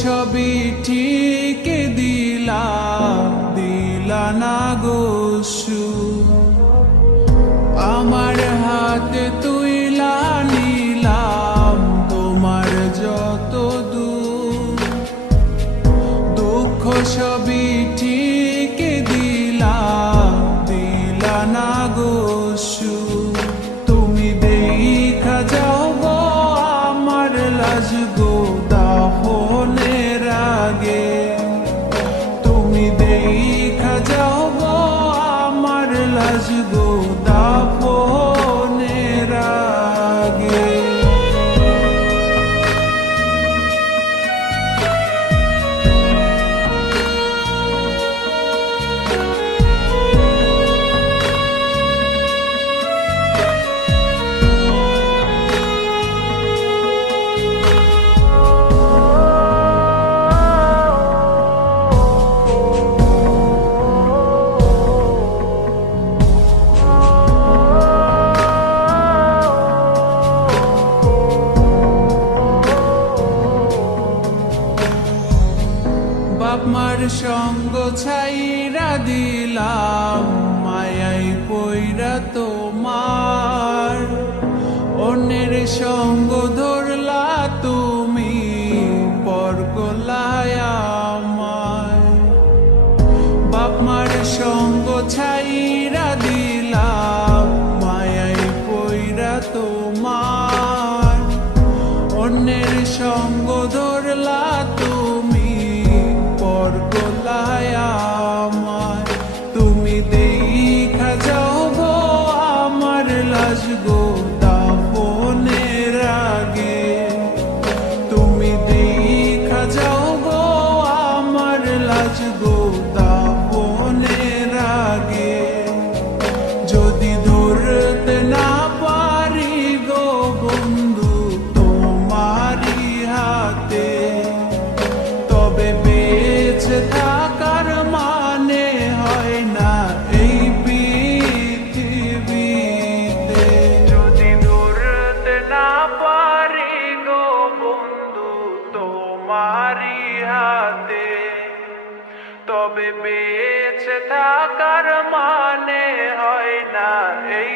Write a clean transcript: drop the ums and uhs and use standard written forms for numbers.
সবই ঠিক দিলা না গো সুখ। আমার হাতে তুইলা নিলাম তোমার যত দুঃখ সবই ঠিক দিলা না গো সুখ। তুমি দেখা যাও গো আমার লাজ গো দাফনের আগে। তুমি দেখা যাও গো আমার লাজ গো দাফনের আগে। বাপ মার সঙ্গ ছাইরা দিলাম মায়াই পইরা তোমার। অন্যের সঙ্গ ধরলা তুমি পর করলায় আমায়। বাপ মার সঙ্গ ছাইরা দিলাম মায়াই পইরা তোমার। অন্যের সঙ্গ ধরলা তুমি পর করলায় আমায়। তুমি দেখা যাও গো আমার লাজ গো দাফনের আগে। তুমি দেখা যাও গো আমার লাজ গো দাফনের আগে। যদি ধরতে না পারি গো বন্ধু তোমারি হাতে, তবে বেঁচে থাকার মানে হয় না এই পৃথিবীতে। যদি ধরতে না পারি গো বন্ধু তোমারি হাতে, তবে বেঁচে থাকার মানে হয় না এই